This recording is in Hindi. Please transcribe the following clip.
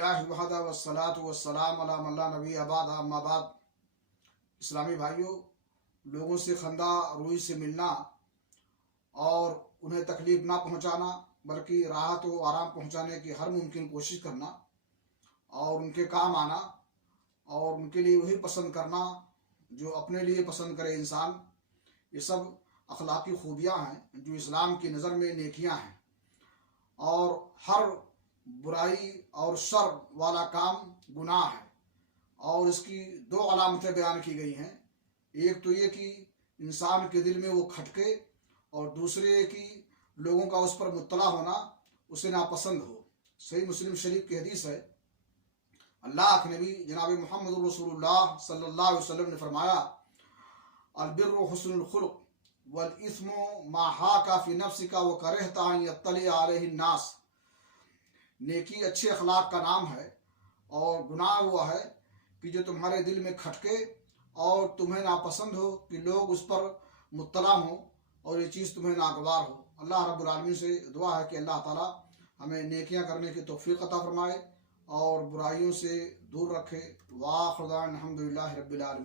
अल्हम्दुलिल्लाह वहदा वस्सलातु वस्सलाम अला मन ला नबी अबाद अम्मा बाद। इस्लामी भाइयों, लोगों से खंदा रूई से मिलना और उन्हें तकलीफ ना पहुंचाना बल्कि राहत व आराम पहुंचाने की हर मुमकिन कोशिश करना और उनके काम आना और उनके लिए वही पसंद करना जो अपने लिए पसंद करे इंसान, ये सब अखलाकी खूबियाँ हैं जो इस्लाम की नज़र में नेकियां हैं। और हर बुराई और शर वाला काम गुनाह है और इसकी दो अलामतें बयान की गई हैं। एक तो ये कि इंसान के दिल में वो खटके और दूसरे ये कि लोगों का उस पर मुत्तला होना उसे नापसंद हो। सही मुस्लिम शरीफ की हदीस है, अल्लाह के नबी जनाब मोहम्मद रसूलुल्लाह सल्लल्लाहु अलैहि वसल्लम ने फरमाया, अलबिर्रु हुस्नुल खुलुक वल इस्मु मा हाका फी नफ्सिका व करहता अन यत्तली अलैहि नास। नेकी अच्छे अखलाक का नाम है और गुनाह हुआ है कि जो तुम्हारे दिल में खटके और तुम्हें नापसंद हो कि लोग उस पर मुत्तला हों और ये चीज़ तुम्हें नागवार हो। अल्लाह रब्बुल आलमीन से दुआ है कि अल्लाह ताला हमें नेकियां करने की तौफीक अता फरमाए और बुराइयों से दूर रखे। वाह खुदा अल्हम्दुलिल्लाह रब्बिल आलमीन।